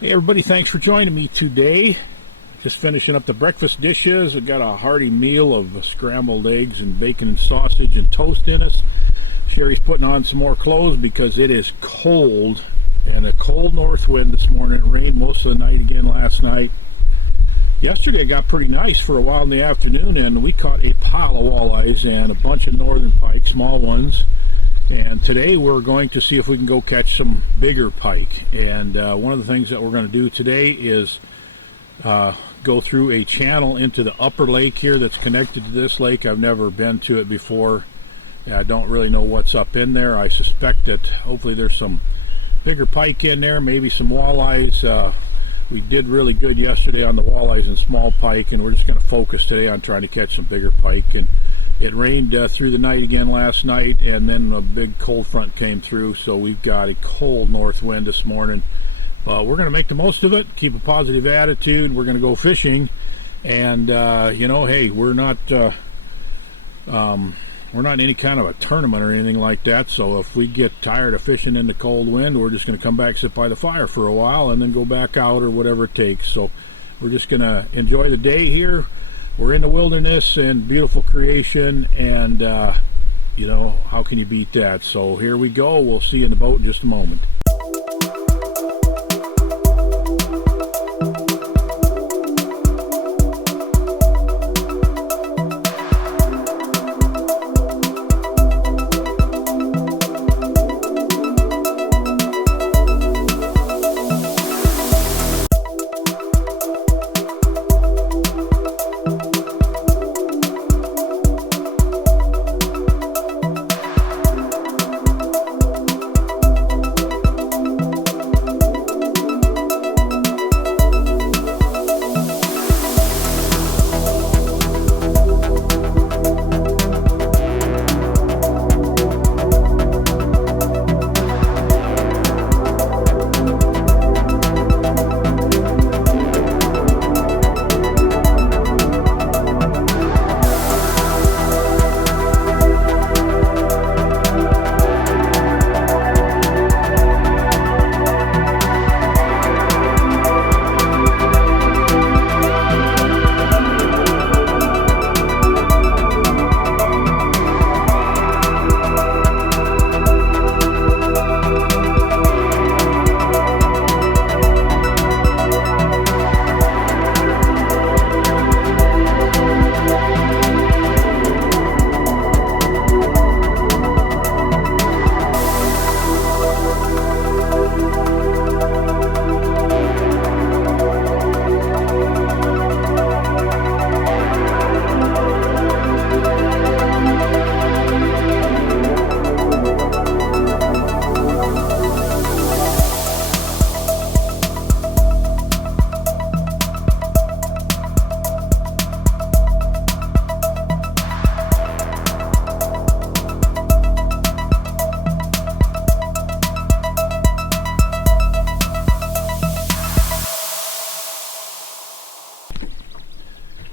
Hey everybody, thanks for joining me today. Just finishing up the breakfast dishes. I've got a hearty meal of scrambled eggs and bacon and sausage and toast in us. Sherry's putting on some more clothes because it is cold and a cold north wind this morning. It rained most of the night again last night. Yesterday it got pretty nice for a while in the afternoon, and we caught a pile of walleyes and a bunch of northern pike, small ones. And today we're going to see if we can go catch some bigger pike. And one of the things that we're going to do today is go through a channel into the upper lake here that's connected to this lake. I've never been to it before. I don't really know what's up in there. I suspect that hopefully there's some bigger pike in there, maybe some walleyes. We did really good yesterday on the walleyes and small pike, and we're just going to focus today on trying to catch some bigger pike. And it rained through the night again last night, and then a big cold front came through, so we've got a cold north wind this morning. We're going to make the most of it, keep a positive attitude. We're going to go fishing, and hey, we're not in any kind of a tournament or anything like that, so if we get tired of fishing in the cold wind, we're just going to come back, sit by the fire for a while, and then go back out or whatever it takes. So we're just going to enjoy the day here. We're in the wilderness and beautiful creation, and how can you beat that? So here we go. We'll see you in the boat in just a moment.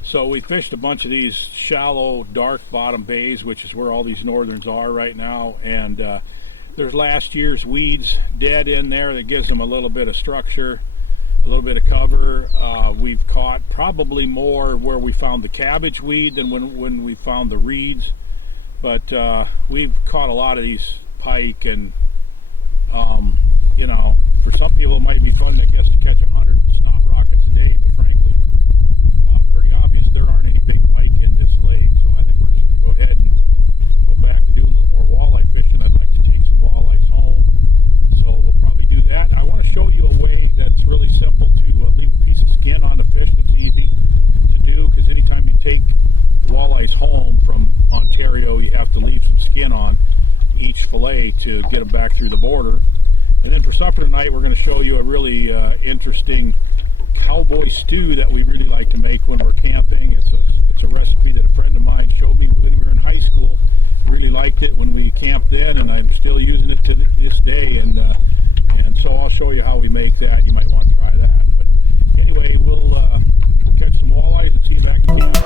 So we fished a bunch of these shallow, dark bottom bays, which is where all these northerns are right now. And there's last year's weeds dead in there that gives them a little bit of structure, a little bit of cover. We've caught probably more where we found the cabbage weed than when we found the reeds. But we've caught a lot of these pike, and for some people it might be fun, I guess, to catch 100 snot rockets a day, but frankly, pretty obvious there aren't any big pike in this lake. So I think we're just going to go ahead and go back and do a little more walleye fishing. I'd like to take some walleyes home, so we'll probably do that. I want to show you a way that's really simple to leave a piece of skin on the fish. That's easy to do, because anytime you take walleyes home from Ontario, you have to leave some skin on each fillet to get them back through the border. And then for supper tonight, we're going to show you a really interesting cowboy stew that we really like to make when we're camping. It's a recipe that a friend of mine showed me when we were in high school. Really liked it when we camped then, and I'm still using it to this day. And so I'll show you how we make that. You might want to try that. But anyway, we'll catch some walleyes and see you back in camp.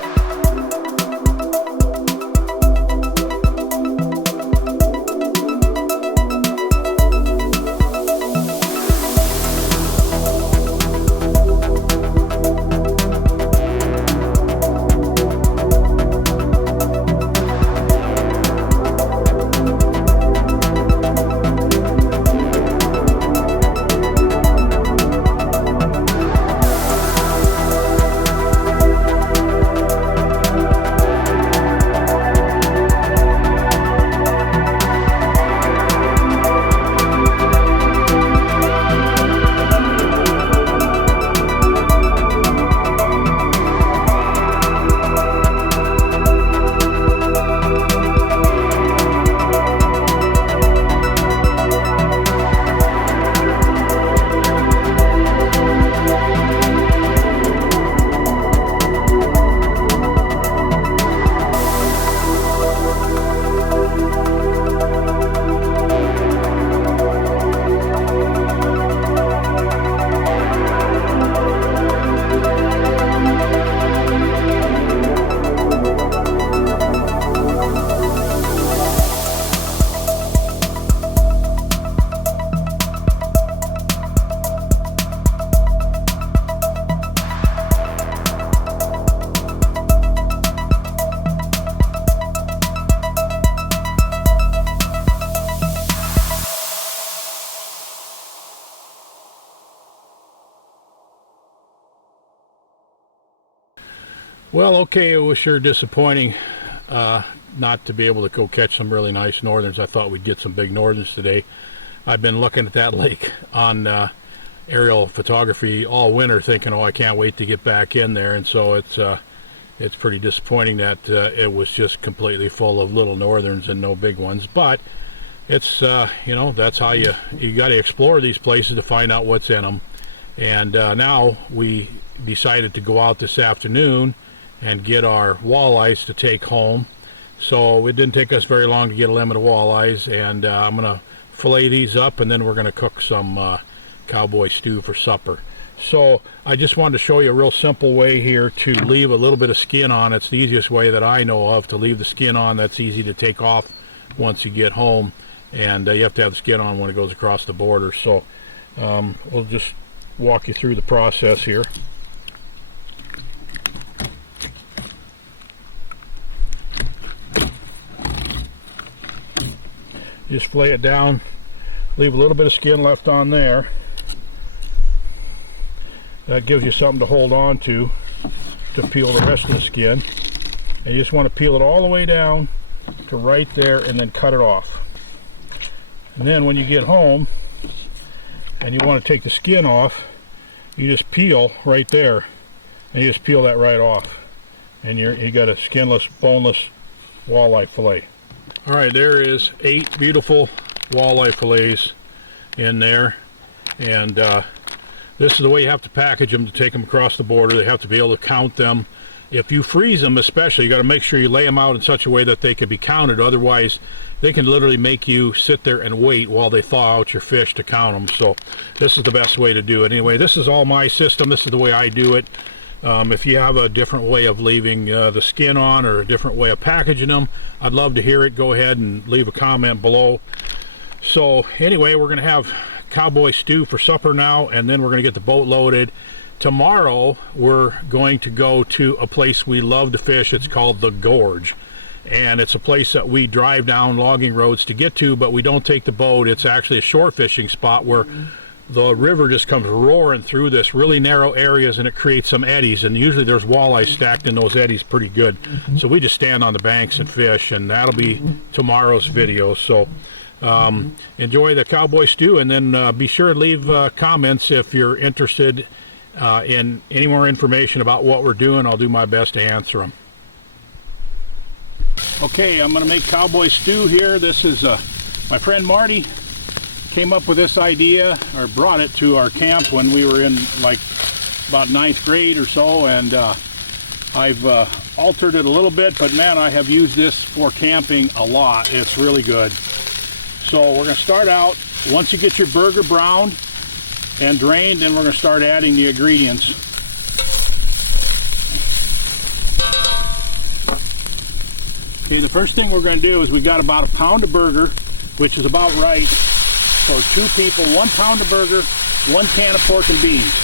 Well, okay, it was sure disappointing not to be able to go catch some really nice northerns. I thought we'd get some big northerns today. I've been looking at that lake on aerial photography all winter thinking, oh, I can't wait to get back in there. And so it's pretty disappointing that it was just completely full of little northerns and no big ones. But it's, you know, that's how you got to explore these places to find out what's in them. And now we decided to go out this afternoon and get our walleyes to take home. So it didn't take us very long to get a limit of walleyes, and I'm going to fillet these up, and then we're going to cook some cowboy stew for supper. So I just wanted to show you a real simple way here to leave a little bit of skin on. It's the easiest way that I know of to leave the skin on. That's easy to take off once you get home, and you have to have the skin on when it goes across the border. So we'll just walk you through the process here. Just fillet it down, leave a little bit of skin left on there. That gives you something to hold on to peel the rest of the skin. And you just want to peel it all the way down to right there and then cut it off. And then when you get home and you want to take the skin off, you just peel right there and you just peel that right off. And you got a skinless, boneless walleye fillet. All right, there is 8 beautiful walleye fillets in there, and this is the way you have to package them to take them across the border. They have to be able to count them. If you freeze them especially, you got to make sure you lay them out in such a way that they can be counted. Otherwise, they can literally make you sit there and wait while they thaw out your fish to count them. So this is the best way to do it. Anyway, this is all my system. This is the way I do it. If you have a different way of leaving the skin on or a different way of packaging them, I'd love to hear it. Go ahead and leave a comment below. So anyway, we're going to have cowboy stew for supper now, and then we're going to get the boat loaded. Tomorrow we're going to go to a place we love to fish. It's called the Gorge, and it's a place that we drive down logging roads to get to, but we don't take the boat. It's actually a shore fishing spot where the river just comes roaring through this really narrow areas, and it creates some eddies, and usually there's walleye stacked in those eddies pretty good. So we just stand on the banks and fish, and that'll be tomorrow's video. So enjoy the cowboy stew, and then be sure to leave comments if you're interested in any more information about what we're doing. I'll do my best to answer them. Okay, I'm going to make cowboy stew here. This is my friend Marty came up with this idea, or brought it to our camp when we were in like about 9th grade or so, and I've altered it a little bit, but man, I have used this for camping a lot. It's really good. So we're going to start out, once you get your burger browned and drained, then we're going to start adding the ingredients. Okay, the first thing we're going to do is we've got about a pound of burger, which is about right. So 2 people, 1 pound of burger, 1 can of pork and beans.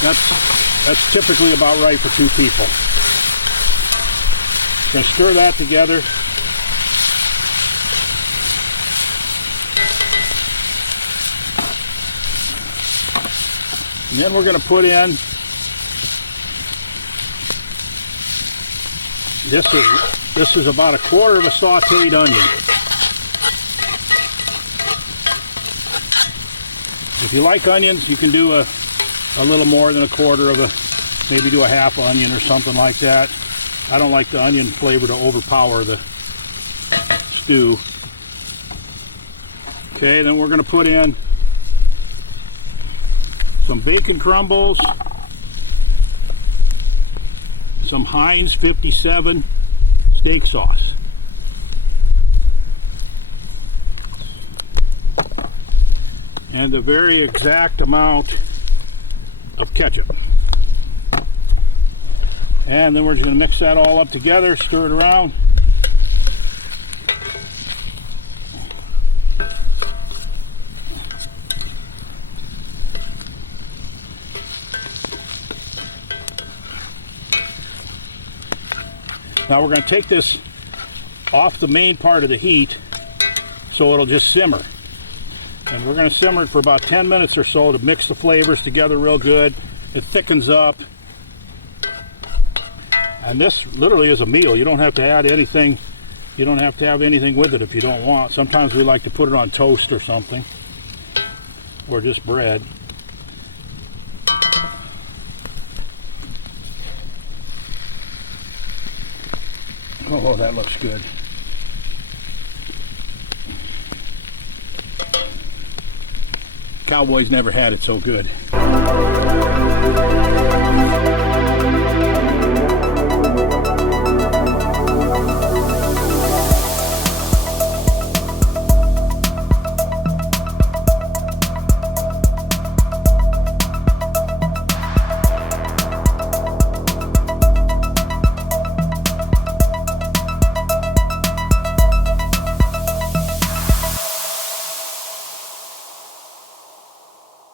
That's typically about right for 2 people. Going to stir that together. And then we're going to put in this is about 1/4 of a sauteed onion. If you like onions, you can do a little more than 1/4 of a, maybe do a half onion or something like that. I don't like the onion flavor to overpower the stew. Okay, then we're going to put in some bacon crumbles, some Heinz 57 steak sauce, and a very exact amount of ketchup. And then we're just going to mix that all up together, stir it around. Now we're going to take this off the main part of the heat so it'll just simmer. And we're going to simmer it for about 10 minutes or so to mix the flavors together real good. It thickens up. And this literally is a meal. You don't have to add anything. You don't have to have anything with it if you don't want. Sometimes we like to put it on toast or something, or just bread. Oh, that looks good. Cowboys never had it so good.